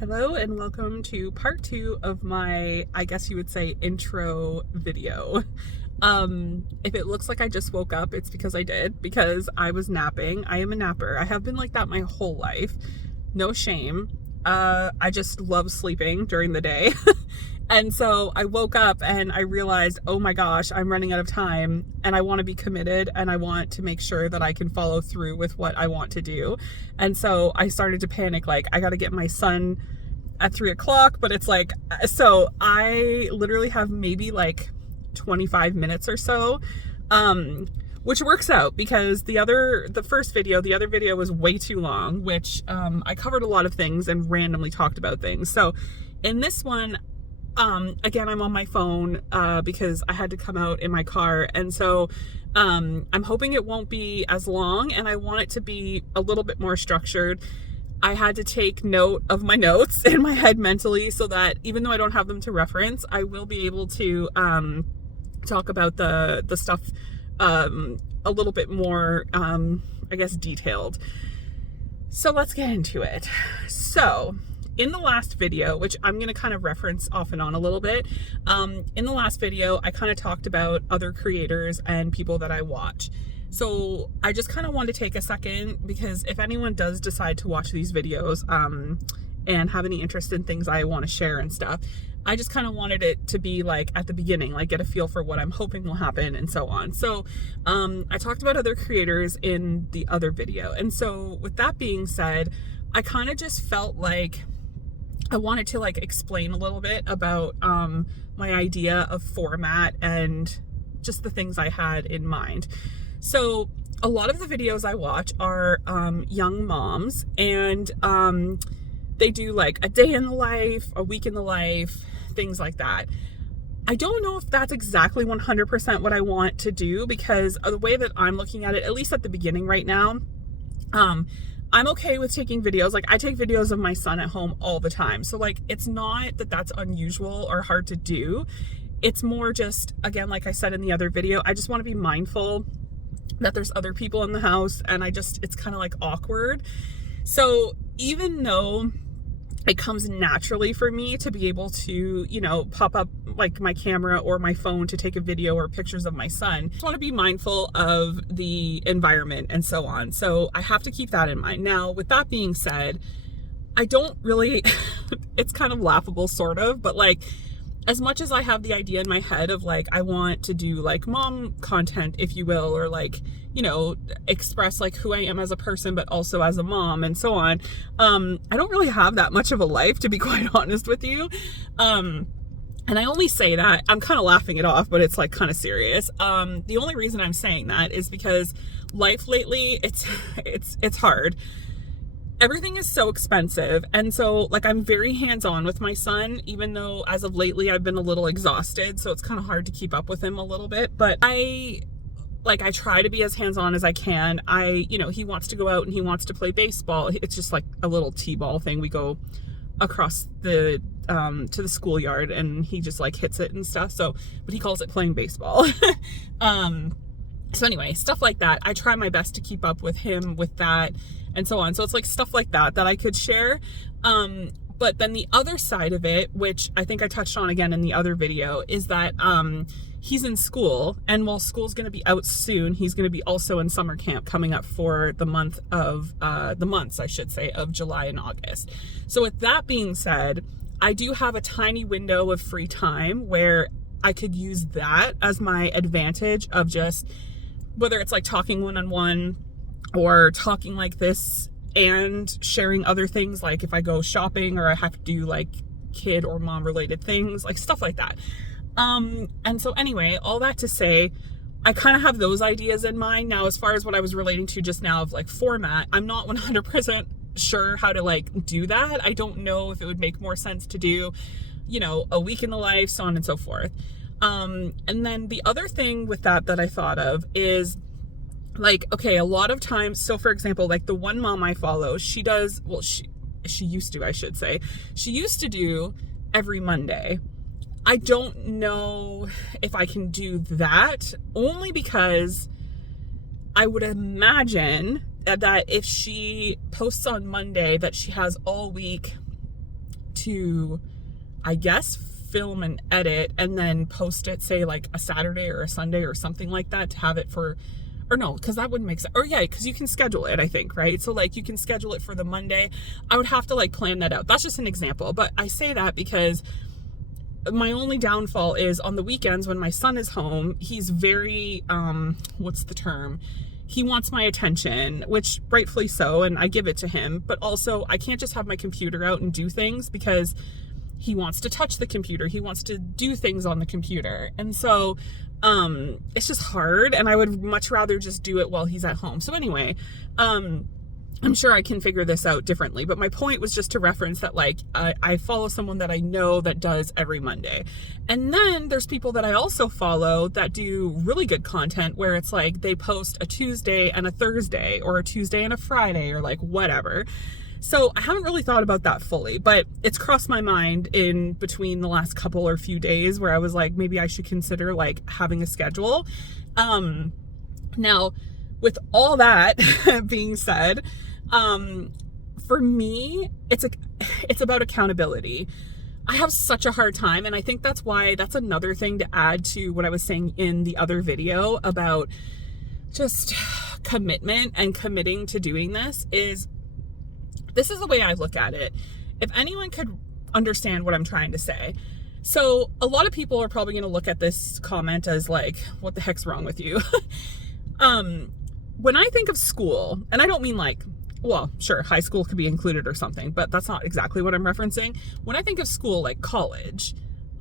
Hello and welcome to part 2 of my, I guess you would say, intro video. If it looks like I just woke up, it's because I did, because I was napping. I am a napper. I have been like that my whole life. No shame. I just love sleeping during the day. And so I woke up and I realized, oh my gosh, I'm running out of time and I want to be committed and I want to make sure that I can follow through with what I want to do. And so I started to panic, like, I got to get my son at 3 o'clock, but it's like, so I literally have maybe like 25 minutes or so, which works out because the other video was way too long, which I covered a lot of things and randomly talked about things. So in this one, again, I'm on my phone because I had to come out in my car. And so I'm hoping it won't be as long and I want it to be a little bit more structured. I had to take note of my notes in my head mentally so that even though I don't have them to reference, I will be able to talk about the stuff a little bit more, I guess, detailed. So let's get into it. So in the last video, which I'm going to kind of reference off and on a little bit, in the last video, I kind of talked about other creators and people that I watch. So I just kind of want to take a second because if anyone does decide to watch these videos and have any interest in things I want to share and stuff, I just kind of wanted it to be like at the beginning, like get a feel for what I'm hoping will happen and so on. So I talked about other creators in the other video. And so with that being said, I kind of just felt like I wanted to like explain a little bit about my idea of format and just the things I had in mind. So a lot of the videos I watch are young moms, and they do like a day in the life, a week in the life, things like that. I don't know if that's exactly 100% what I want to do because of the way that I'm looking at it, at least at the beginning right now, I'm okay with taking videos. Like I take videos of my son at home all the time. So like, it's not that that's unusual or hard to do. It's more just, again, like I said in the other video, I just want to be mindful that there's other people in the house and it's kind of like awkward. So even though it comes naturally for me to be able to, you know, pop up like my camera or my phone to take a video or pictures of my son, I just want to be mindful of the environment and so on. So I have to keep that in mind. Now, with that being said, I don't really, it's kind of laughable sort of, but like, as much as I have the idea in my head of like, I want to do like mom content, if you will, or like, you know, express like who I am as a person, but also as a mom and so on. I don't really have that much of a life, to be quite honest with you. And I only say that, I'm kind of laughing it off, but it's like kind of serious. The only reason I'm saying that is because life lately, it's hard. Everything is so expensive. And so like I'm very hands-on with my son, even though as of lately I've been a little exhausted. So it's kind of hard to keep up with him a little bit, but I try to be as hands-on as I can. You know, he wants to go out and he wants to play baseball. It's just like a little t-ball thing. We go across the, to the schoolyard and he just like hits it and stuff. So, but he calls it playing baseball. So anyway, stuff like that. I try my best to keep up with him with that and so on. So it's like stuff like that I could share. But then the other side of it, which I think I touched on again in the other video, is that he's in school, and while school's going to be out soon, he's going to be also in summer camp coming up for the months, I should say, of July and August. So with that being said, I do have a tiny window of free time where I could use that as my advantage of just, whether it's like talking one-on-one or talking like this and sharing other things, like if I go shopping or I have to do like kid or mom related things, like stuff like that. And so anyway, all that to say, I kind of have those ideas in mind. Now, as far as what I was relating to just now of like format, I'm not 100% sure how to like do that. I don't know if it would make more sense to do, you know, a week in the life, so on and so forth. And then the other thing with that I thought of is like, okay, a lot of times, so for example, like the one mom I follow, she does, well, she used to, I should say, she used to do every Monday. I don't know if I can do that, only because I would imagine that if she posts on Monday, that she has all week to, I guess, film and edit and then post it, say like a Saturday or a Sunday or something like that, to have it for, or no, because that wouldn't make sense. Or yeah, because you can schedule it, I think, right? So like you can schedule it for the Monday. I would have to like plan that out. That's just an example. But I say that because my only downfall is on the weekends when my son is home, he's very, what's the term? He wants my attention, which rightfully so, and I give it to him. But also I can't just have my computer out and do things, because he wants to touch the computer. He wants to do things on the computer. And so it's just hard, and I would much rather just do it while he's at home. So anyway, I'm sure I can figure this out differently, but my point was just to reference that, like, I follow someone that I know that does every Monday. And then there's people that I also follow that do really good content, where it's like they post a Tuesday and a Thursday, or a Tuesday and a Friday, or like whatever. So I haven't really thought about that fully, but it's crossed my mind in between the last couple or few days, where I was like, maybe I should consider like having a schedule. Now, with all that being said, for me, it's about accountability. I have such a hard time, and I think that's another thing to add to what I was saying in the other video about just commitment and committing to doing this is the way I look at it. If anyone could understand what I'm trying to say. So a lot of people are probably going to look at this comment as like, what the heck's wrong with you? When I think of school, and I don't mean like, well, sure, high school could be included or something, but that's not exactly what I'm referencing. When I think of school, like college,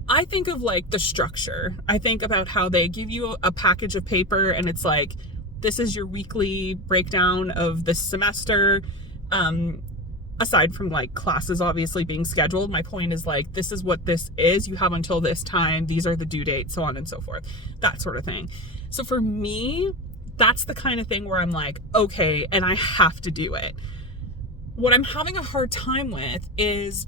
I think of like the structure. I think about how they give you a package of paper, and it's like, this is your weekly breakdown of this semester. Aside from like classes obviously being scheduled, my point is like, this is what this is. You have until this time. These are the due dates, so on and so forth, that sort of thing. So for me, that's the kind of thing where I'm like, okay, and I have to do it. What I'm having a hard time with is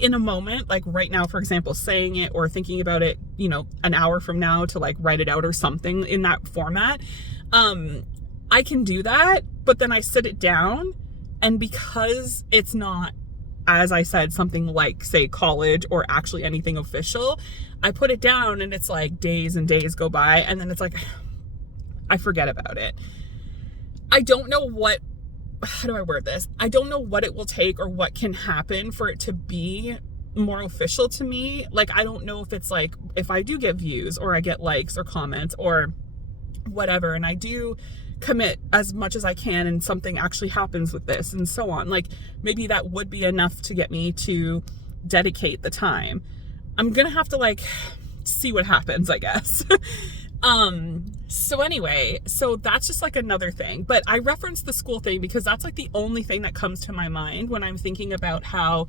in a moment, like right now, for example, saying it or thinking about it, you know, an hour from now to like write it out or something in that format. I can do that, but then I sit it down, and because it's not, as I said, something like, say, college or actually anything official, I put it down, and it's like days and days go by, and then it's like, I forget about it. I don't know how do I word this? I don't know what it will take or what can happen for it to be more official to me. Like, I don't know if it's like, if I do get views or I get likes or comments or whatever, and I do commit as much as I can and something actually happens with this and so on, like maybe that would be enough to get me to dedicate the time. I'm gonna have to like see what happens, I guess. So anyway, so that's just like another thing, but I referenced the school thing because that's like the only thing that comes to my mind when I'm thinking about how,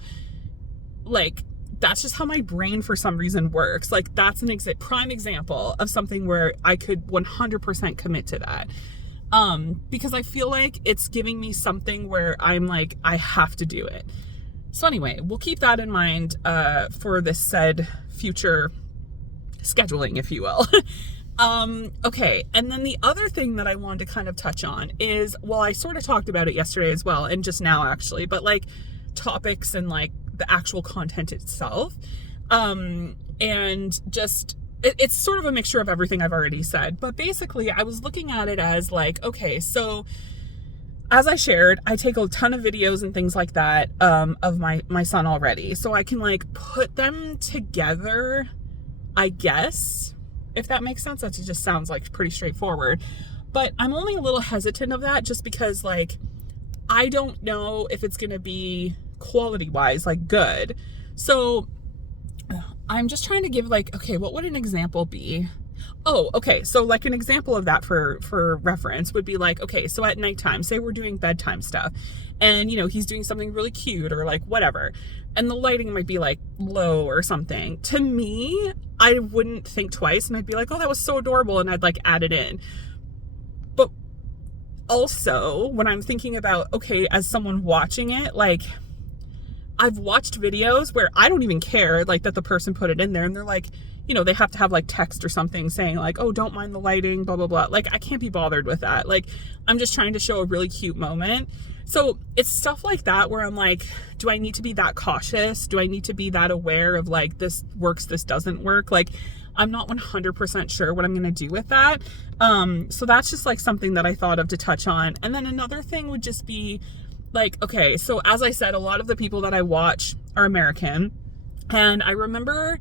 like, that's just how my brain for some reason works. Like, that's an prime example of something where I could 100% commit to that. Because I feel like it's giving me something where I'm like, I have to do it. So anyway, we'll keep that in mind, for this said future scheduling, if you will. Okay. And then the other thing that I wanted to kind of touch on is, well, I sort of talked about it yesterday as well, and just now actually, but like topics and like the actual content itself. And just, it's sort of a mixture of everything I've already said, but basically I was looking at it as like, okay, so as I shared, I take a ton of videos and things like that, of my son already. So I can like put them together, I guess, if that makes sense. That just sounds like pretty straightforward, but I'm only a little hesitant of that just because like, I don't know if it's going to be quality wise, like good. So I'm just trying to give like, okay, what would an example be? Oh, okay. So like an example of that for reference would be like, okay, so at nighttime, say we're doing bedtime stuff and, you know, he's doing something really cute or like whatever, and the lighting might be like low or something. To me, I wouldn't think twice, and I'd be like, oh, that was so adorable, and I'd like add it in. But also when I'm thinking about, okay, as someone watching it, like I've watched videos where I don't even care like that the person put it in there, and they're like, you know, they have to have like text or something saying like, oh, don't mind the lighting, blah, blah, blah. Like, I can't be bothered with that. Like, I'm just trying to show a really cute moment. So it's stuff like that where I'm like, do I need to be that cautious? Do I need to be that aware of like, this works, this doesn't work? Like, I'm not 100% sure what I'm going to do with that. So that's just like something that I thought of to touch on. And then another thing would just be like, okay, so as I said, a lot of the people that I watch are American. And I remember,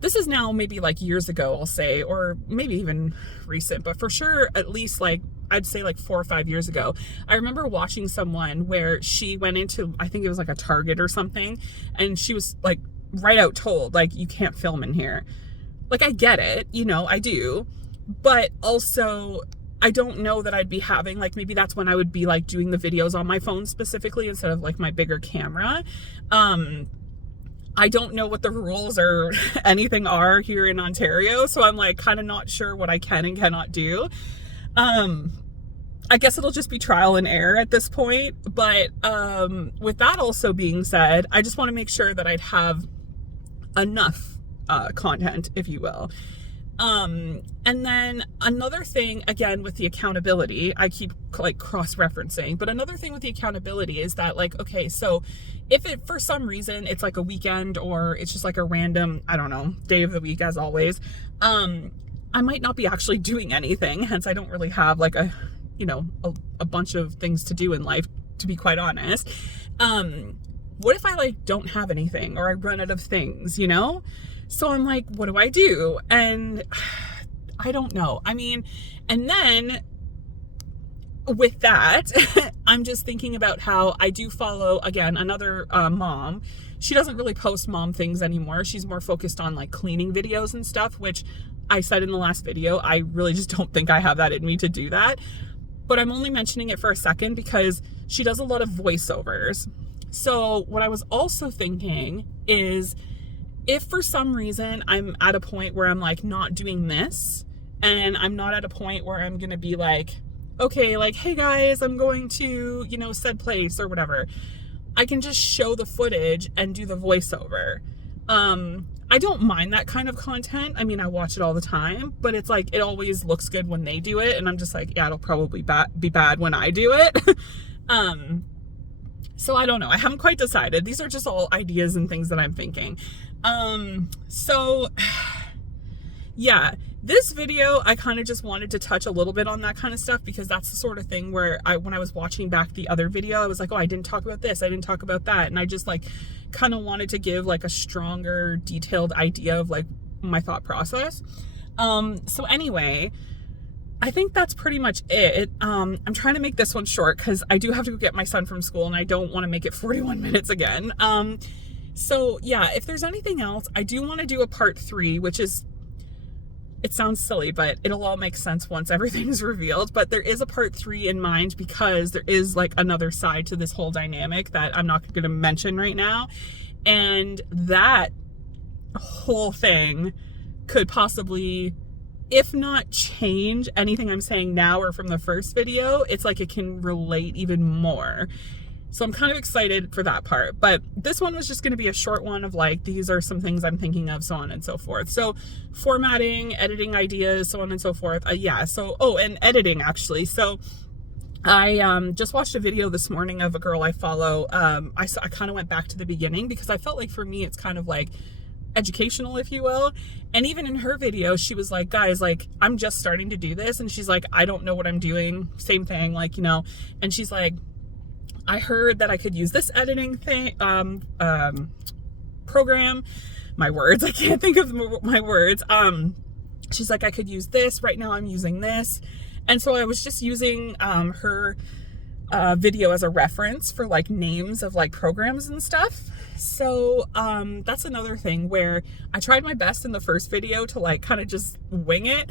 this is now maybe like years ago, I'll say, or maybe even recent, but for sure, at least like, I'd say like 4 or 5 years ago, I remember watching someone where she went into, I think it was like a Target or something, and she was like right out told, like, you can't film in here. Like, I get it, you know, I do, but also I don't know that I'd be having, like, maybe that's when I would be like doing the videos on my phone specifically instead of like my bigger camera. I don't know what the rules or anything are here in Ontario, so I'm like kind of not sure what I can and cannot do. I guess it'll just be trial and error at this point, but with that also being said, I just want to make sure that I'd have enough content, if you will. And then another thing, again, with the accountability, I keep like cross-referencing, but another thing with the accountability is that, like, okay, so if it, for some reason, it's like a weekend or it's just like a random, I don't know, day of the week, as always, I might not be actually doing anything. Hence, I don't really have like a, you know, a bunch of things to do in life, to be quite honest. What if I like don't have anything or I run out of things, you know? So I'm like, what do I do? And I don't know. I mean, and then with that, I'm just thinking about how I do follow, again, another mom. She doesn't really post mom things anymore. She's more focused on like cleaning videos and stuff, which I said in the last video, I really just don't think I have that in me to do that. But I'm only mentioning it for a second because she does a lot of voiceovers. So what I was also thinking is, if for some reason I'm at a point where I'm like not doing this, and I'm not at a point where I'm going to be like, okay, like, hey guys, I'm going to, you know, said place or whatever, I can just show the footage and do the voiceover. I don't mind that kind of content. I mean, I watch it all the time, but it's like, it always looks good when they do it. And I'm just like, yeah, it'll probably be bad when I do it. So I don't know. I haven't quite decided. These are just all ideas and things that I'm thinking. So yeah, this video, I kind of just wanted to touch a little bit on that kind of stuff because that's the sort of thing where when I was watching back the other video, I was like, oh, I didn't talk about this. I didn't talk about that. And I just like kind of wanted to give like a stronger, detailed idea of like my thought process. So anyway, I think that's pretty much it. I'm trying to make this one short because I do have to go get my son from school and I don't want to make it 41 minutes again. So yeah, if there's anything else, I do want to do a part 3, which is, it sounds silly, but it'll all make sense once everything's revealed. But there is a part 3 in mind because there is like another side to this whole dynamic that I'm not going to mention right now. And that whole thing could possibly, if not change anything I'm saying now or from the first video, it's like it can relate even more. So I'm kind of excited for that part. But this one was just going to be a short one of like, these are some things I'm thinking of, so on and so forth. So formatting, editing ideas, so on and so forth. Yeah. So, oh, and editing actually. So I just watched a video this morning of a girl I follow. I kind of went back to the beginning because I felt like for me, it's kind of like educational, if you will. And even in her video, she was like, guys, like, I'm just starting to do this. And she's like, I don't know what I'm doing. Same thing, like, you know, and she's like, I heard that I could use this editing thing, program, my words, I can't think of my words. She's like, I could use this. Right now I'm using this. And so I was just using her video as a reference for like names of like programs and stuff. So that's another thing where I tried my best in the first video to like kind of just wing it.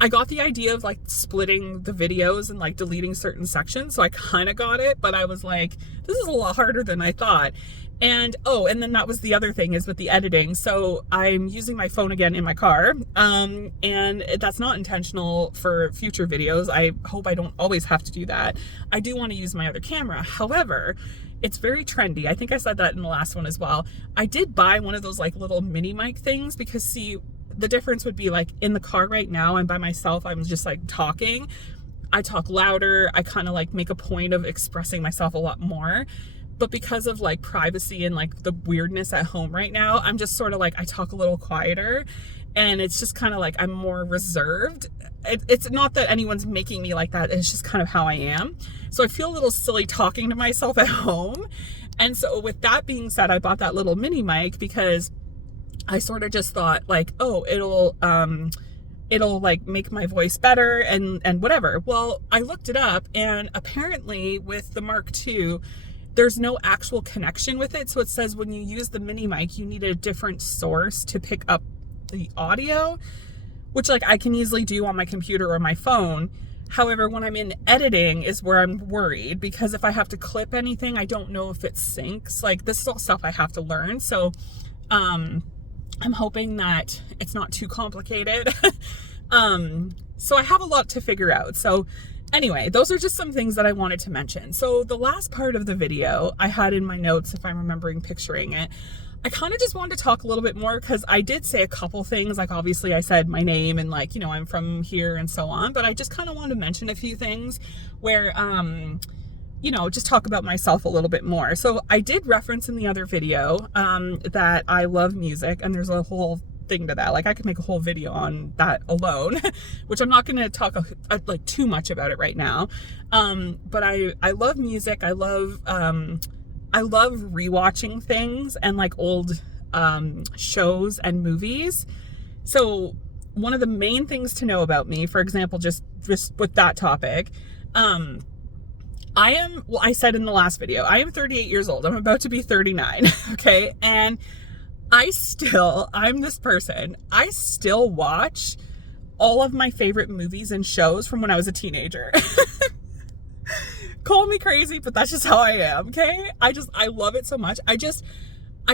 I got the idea of like splitting the videos and like deleting certain sections. So I kind of got it, but I was like, this is a lot harder than I thought. And oh, and then that was the other thing is with the editing. So I'm using my phone again in my car. And that's not intentional for future videos. I hope I don't always have to do that. I do want to use my other camera. However, it's very trendy. I think I said that in the last one as well. I did buy one of those like little mini mic things because see, the difference would be like in the car right now, I'm by myself, I'm just like talking. I talk louder. I kind of like make a point of expressing myself a lot more. But because of like privacy and like the weirdness at home right now, I'm just sort of like, I talk a little quieter, and it's just kind of like I'm more reserved. It's not that anyone's making me like that. It's just kind of how I am. So I feel a little silly talking to myself at home. And so with that being said, I bought that little mini mic because I sort of just thought like, oh, it'll like make my voice better and whatever. Well, I looked it up, and apparently with the Mark II, there's no actual connection with it. So it says when you use the mini mic, you need a different source to pick up the audio, which like I can easily do on my computer or my phone. However, when I'm in editing is where I'm worried, because if I have to clip anything, I don't know if it syncs. Like this is all stuff I have to learn. So I'm hoping that it's not too complicated. So I have a lot to figure out. So anyway, those are just some things that I wanted to mention. So the last part of the video I had in my notes, if I'm remembering picturing it, I kind of just wanted to talk a little bit more because I did say a couple things. Like obviously I said my name and like, you know, I'm from here and so on, but I just kind of wanted to mention a few things where, you know, just talk about myself a little bit more. So I did reference in the other video that I love music, and there's a whole thing to that. Like I could make a whole video on that alone, which I'm not going to talk like too much about it right now. But I love music. I love rewatching things and like old shows and movies. So one of the main things to know about me, for example, just with that topic, I said in the last video, I am 38 years old. I'm about to be 39. Okay. And I'm this person. I still watch all of my favorite movies and shows from when I was a teenager. Call me crazy, but that's just how I am. Okay. I love it so much. I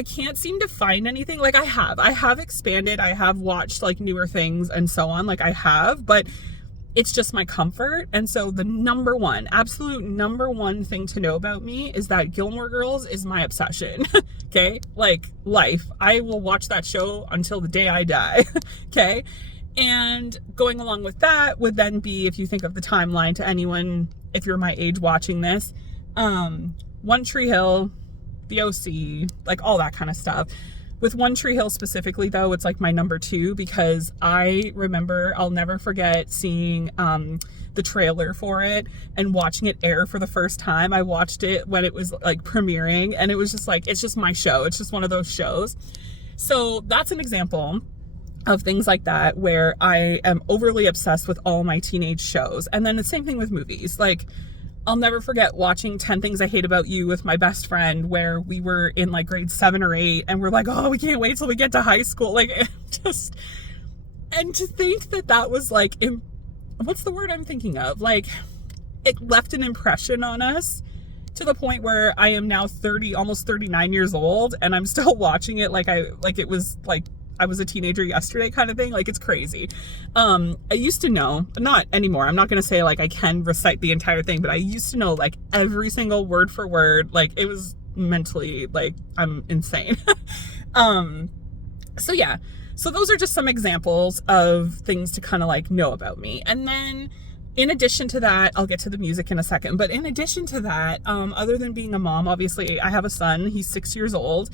can't seem to find anything. Like I have expanded. I have watched like newer things and so on. Like I have, but it's just my comfort. And so the absolute number one thing to know about me is that Gilmore Girls is my obsession. Okay. Like life. I will watch that show until the day I die. Okay. And going along with that would then be, if you think of the timeline to anyone, if you're my age watching this, One Tree Hill, The OC, like all that kind of stuff. With One Tree Hill specifically, though, it's like my number 2 because I remember, I'll never forget seeing the trailer for it and watching it air for the first time. I watched it when it was like premiering, and it was just like, it's just my show. It's just one of those shows. So that's an example of things like that where I am overly obsessed with all my teenage shows. And then the same thing with movies. Like I'll never forget watching 10 Things I Hate About You with my best friend, where we were in like grade 7 or 8 and we're like, oh, we can't wait till we get to high school. Like and to think that was like, what's the word I'm thinking of? Like it left an impression on us to the point where I am now 30, almost 39 years old, and I'm still watching it like it was like I was a teenager yesterday kind of thing. Like it's crazy. I used to know, not anymore. I'm not going to say like I can recite the entire thing, but I used to know like every single word for word. Like it was mentally like I'm insane. So yeah, so those are just some examples of things to kind of like know about me. And then in addition to that, I'll get to the music in a second, but in addition to that, other than being a mom, obviously I have a son, he's 6 years old.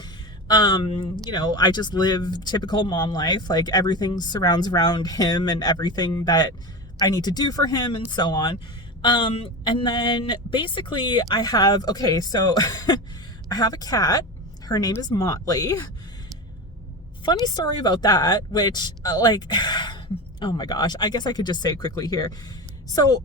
You know, I just live typical mom life. Like everything surrounds around him and everything that I need to do for him and so on. And then basically I have I have a cat. Her name is Motley. Funny story about that, which oh my gosh, I guess I could just say it quickly here. So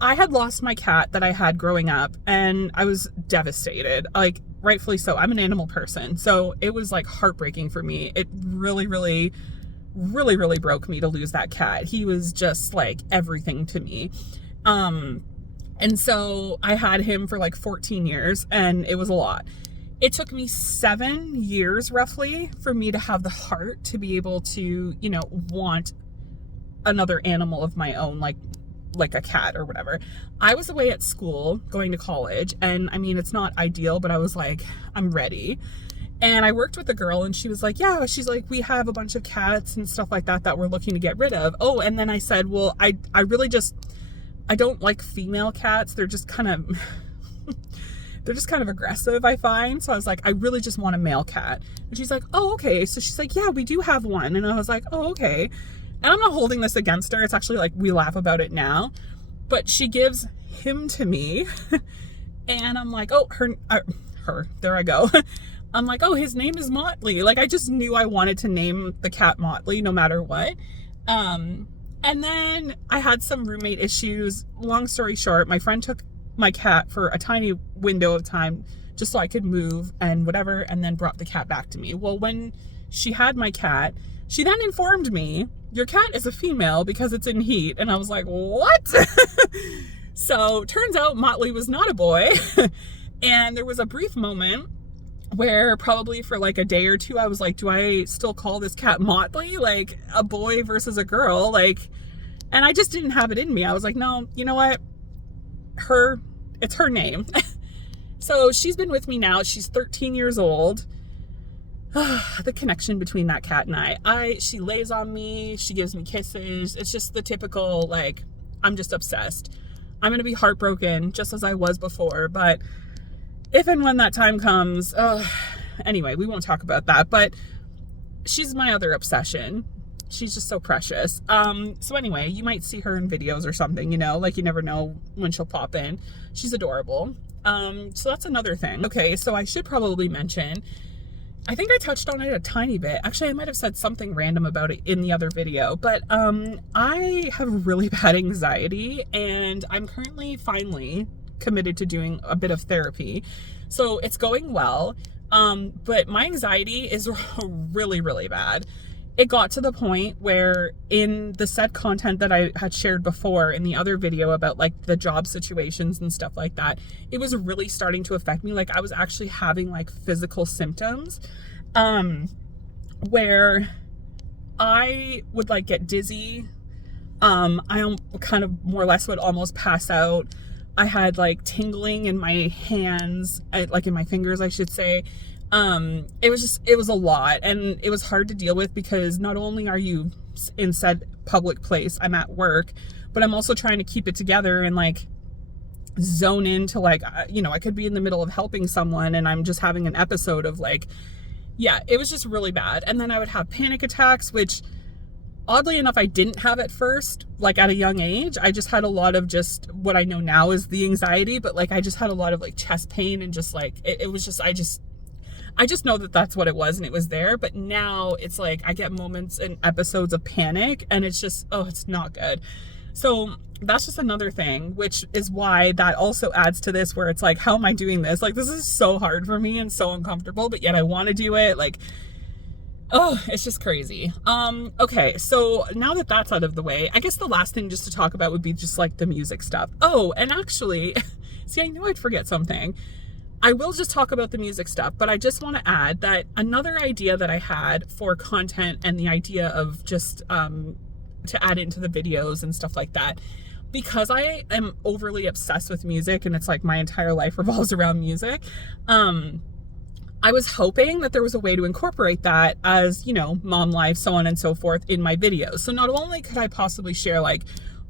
I had lost my cat that I had growing up, and I was devastated. Like, rightfully so. I'm an animal person. So it was like heartbreaking for me. It really, really, really, really broke me to lose that cat. He was just like everything to me. And so I had him for like 14 years, and it was a lot. It took me 7 years roughly for me to have the heart to be able to, you know, want another animal of my own, like a cat or whatever. I was away at school going to college, and I mean, it's not ideal, but I was like, I'm ready. And I worked with a girl and she was like, yeah, she's like, we have a bunch of cats and stuff like that we're looking to get rid of. Oh, and then I said, well, I really just, I don't like female cats. They're just kind of, they're just kind of aggressive, I find. So I was like, I really just want a male cat. And she's like, oh, okay. So she's like, yeah, we do have one. And I was like, oh, okay. And I'm not holding this against her. It's actually like, we laugh about it now. But she gives him to me. And I'm like, oh, her, there I go. I'm like, oh, his name is Motley. Like, I just knew I wanted to name the cat Motley no matter what. And then I had some roommate issues. Long story short, my friend took my cat for a tiny window of time just so I could move and whatever, and then brought the cat back to me. Well, when she had my cat, she then informed me, your cat is a female because it's in heat. And I was like, what? So turns out Motley was not a boy. And there was a brief moment where probably for like a day or two, I was like, do I still call this cat Motley? Like a boy versus a girl? Like, and I just didn't have it in me. I was like, no, you know what? It's her name. So she's been with me now. She's 13 years old. The connection between that cat and she lays on me. She gives me kisses. It's just the typical, like, I'm just obsessed. I'm going to be heartbroken just as I was before, but if and when that time comes, anyway, we won't talk about that, but she's my other obsession. She's just so precious. So anyway, you might see her in videos or something, you know, like you never know when she'll pop in. She's adorable. So that's another thing. Okay, so I should probably mention, I think I touched on it a tiny bit. Actually, I might have said something random about it in the other video, but I have really bad anxiety and I'm currently finally committed to doing a bit of therapy. So it's going well. But my anxiety is really, really bad. It got to the point where in the said content that I had shared before in the other video about like the job situations and stuff like that, it was really starting to affect me. Like I was actually having like physical symptoms, where I would like get dizzy. I kind of more or less would almost pass out. I had like tingling in my hands, like in my fingers, I should say. It was a lot and it was hard to deal with because not only are you in said public place, I'm at work, but I'm also trying to keep it together and like zone into like, you know, I could be in the middle of helping someone and I'm just having an episode of like, yeah, it was just really bad. And then I would have panic attacks, which oddly enough, I didn't have at first, like at a young age. I just had a lot of just what I know now is the anxiety, but like I just had a lot of like chest pain and just like, it was just, I just know that that's what it was and it was there. But now it's like I get moments and episodes of panic and it's just, oh, it's not good. So that's just another thing, which is why that also adds to this where it's like, how am I doing this? Like, this is so hard for me and so uncomfortable, but yet I want to do it. Like, oh, it's just crazy. Okay, so now that that's out of the way, I guess the last thing just to talk about would be just like the music stuff. Oh, and actually, see, I knew I'd forget something. I will just talk about the music stuff, but I just want to add that another idea that I had for content and the idea of just to add into the videos and stuff like that, because I am overly obsessed with music and it's like my entire life revolves around music. I was hoping that there was a way to incorporate that as, you know, mom life, so on and so forth in my videos. So not only could I possibly share like,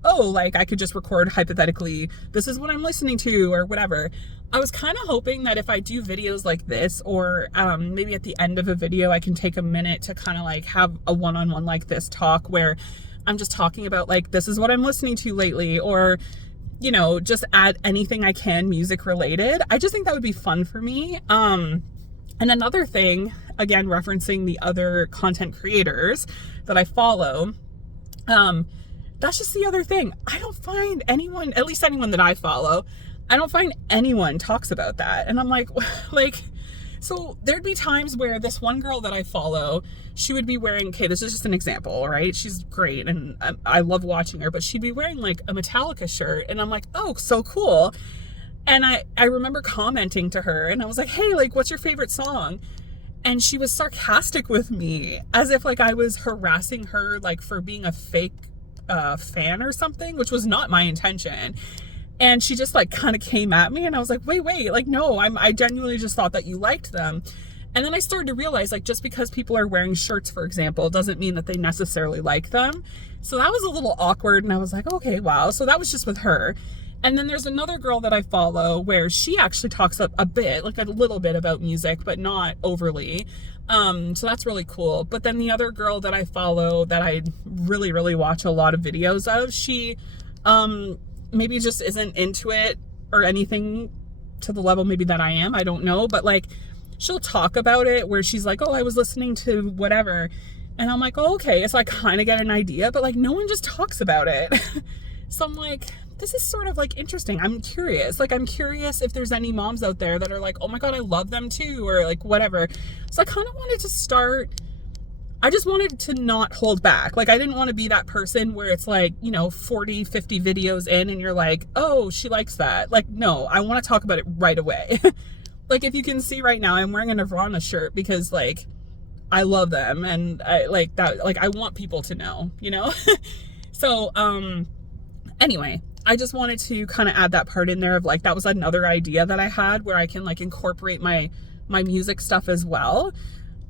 oh, like I could just record hypothetically, this is what I'm listening to or whatever. I was kind of hoping that if I do videos like this or maybe at the end of a video, I can take a minute to kind of like have a one-on-one like this talk where I'm just talking about like, this is what I'm listening to lately, or, you know, just add anything I can music related. I just think that would be fun for me. And another thing, again, referencing the other content creators that I follow, that's just the other thing. I don't find anyone, at least anyone that I follow, I don't find anyone talks about that. And I'm like, so there'd be times where this one girl that I follow, she would be wearing, okay, this is just an example, right? She's great and I love watching her, but she'd be wearing like a Metallica shirt. And I'm like, oh, so cool. And I remember commenting to her and I was like, hey, like, what's your favorite song? And she was sarcastic with me as if like I was harassing her, like for being a fake fan or something, which was not my intention. And she just like kind of came at me and I was like, wait, like, no, I genuinely just thought that you liked them. And then I started to realize, like, just because people are wearing shirts, for example, doesn't mean that they necessarily like them. So that was a little awkward, and I was like, okay, wow. So that was just with her. And then there's another girl that I follow where she actually talks a bit, like a little bit about music, but not overly. So that's really cool. But then the other girl that I follow that I really, really watch a lot of videos of, she maybe just isn't into it or anything to the level maybe that I am. I don't know. But like, she'll talk about it where she's like, oh, I was listening to whatever. And I'm like, oh, okay. So I kind of get an idea, but like no one just talks about it. So I'm like, this is sort of like interesting. I'm curious. Like, I'm curious if there's any moms out there that are like, oh my God, I love them too, or like whatever. So I kind of wanted to start, I just wanted to not hold back. Like, I didn't want to be that person where it's like, you know, 40, 50 videos in and you're like, oh, she likes that. Like, no, I want to talk about it right away. Like, if you can see right now, I'm wearing a Nirvana shirt because like, I love them. And I like that, like, I want people to know, you know? So, anyway, I just wanted to kind of add that part in there of like, that was another idea that I had where I can like incorporate my music stuff as well.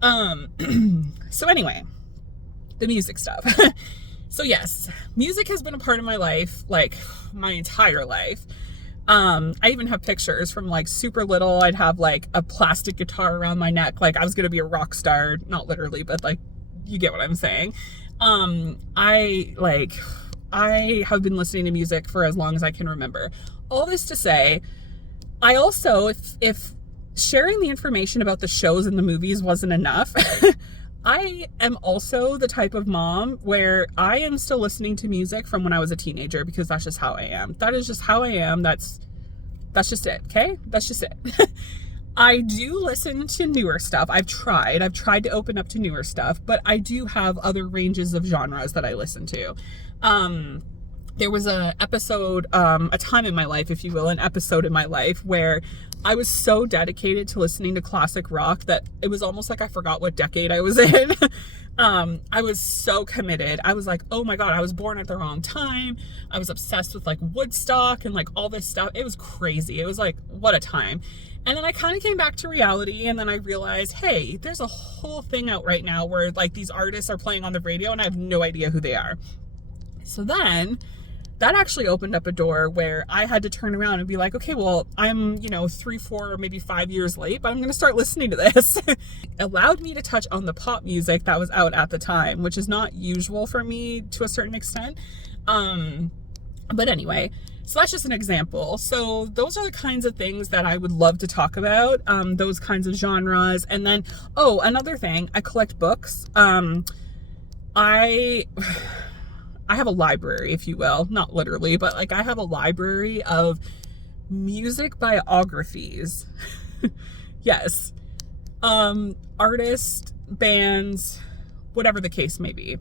So anyway, the music stuff. So yes, music has been a part of my life, like my entire life. I even have pictures from like super little. I'd have like a plastic guitar around my neck. Like I was going to be a rock star, not literally, but like, you get what I'm saying. I have been listening to music for as long as I can remember. All this to say, I also, if sharing the information about the shows and the movies wasn't enough, I am also the type of mom where I am still listening to music from when I was a teenager because that's just how I am. That is just how I am. That's just it, okay? That's just it. I do listen to newer stuff. I've tried to open up to newer stuff, but I do have other ranges of genres that I listen to. There was a episode, a time in my life, if you will, an episode in my life where I was so dedicated to listening to classic rock that it was almost like I forgot what decade I was in. I was so committed. I was like, oh my God, I was born at the wrong time. I was obsessed with like Woodstock and like all this stuff. It was crazy. It was like, what a time. And then I kind of came back to reality, and then I realized, hey, there's a whole thing out right now where like these artists are playing on the radio and I have no idea who they are. So then that actually opened up a door where I had to turn around and be like, okay, well, I'm, 3, 4, maybe 5 years late, but I'm going to start listening to this. It allowed me to touch on the pop music that was out at the time, which is not usual for me to a certain extent. But anyway, so that's just an example. So those are the kinds of things that I would love to talk about, those kinds of genres. And then, another thing, I collect books. I have a library, if you will, not literally, but like I have a library of music biographies. Yes. Artists, bands, whatever the case may be.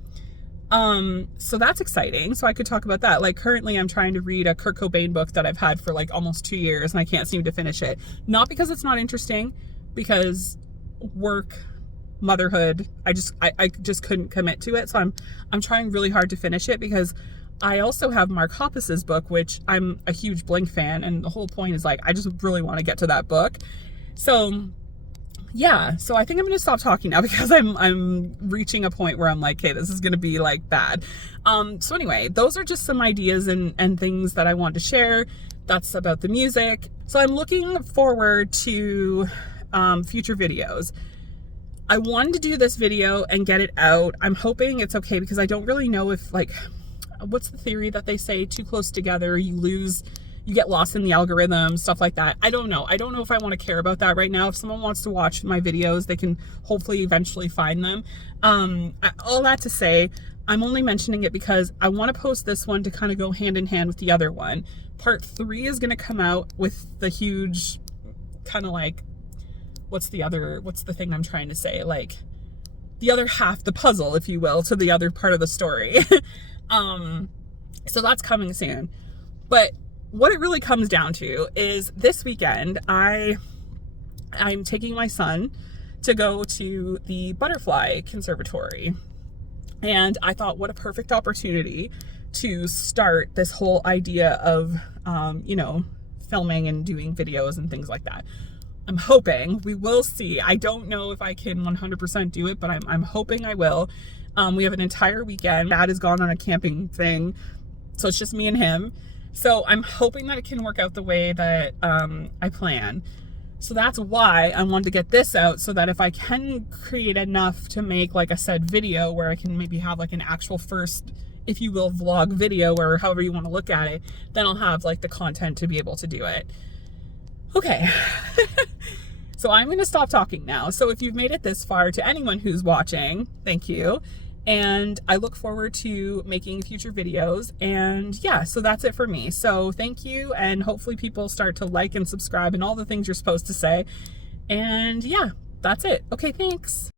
So that's exciting. So I could talk about that. Like currently I'm trying to read a Kurt Cobain book that I've had for like almost 2 years and I can't seem to finish it. Not because it's not interesting, because work, motherhood, I just couldn't commit to it. So I'm trying really hard to finish it because I also have Mark Hoppus's book, which I'm a huge Blink fan, and the whole point is like I just really want to get to that book. So yeah, so I think I'm going to stop talking now because I'm reaching a point where I'm like, okay, this is going to be like bad. So anyway, those are just some ideas and things that I want to share. That's about the music. So I'm looking forward to future videos. I wanted to do this video and get it out. I'm hoping it's okay because I don't really know if like, what's the theory that they say too close together, you get lost in the algorithm, stuff like that. I don't know. I don't know if I want to care about that right now. If someone wants to watch my videos, they can hopefully eventually find them. All that to say, I'm only mentioning it because I want to post this one to kind of go hand in hand with the other one. Part 3 is going to come out with the huge kind of like, what's the thing I'm trying to say? Like the other half, the puzzle, if you will, to the other part of the story. So that's coming soon. But what it really comes down to is this weekend, I'm taking my son to go to the Butterfly Conservatory. And I thought, what a perfect opportunity to start this whole idea of, filming and doing videos and things like that. I'm hoping. We will see. I don't know if I can 100% do it, but I'm hoping I will. We have an entire weekend. Dad has gone on a camping thing, so it's just me and him. So I'm hoping that it can work out the way that I plan. So that's why I wanted to get this out, so that if I can create enough to make, like I said, video where I can maybe have like an actual first, if you will, vlog video, or however you want to look at it, then I'll have like the content to be able to do it. Okay. So I'm going to stop talking now. So if you've made it this far, to anyone who's watching, thank you. And I look forward to making future videos. And yeah, so that's it for me. So thank you. And hopefully people start to like and subscribe and all the things you're supposed to say. And yeah, that's it. Okay, thanks.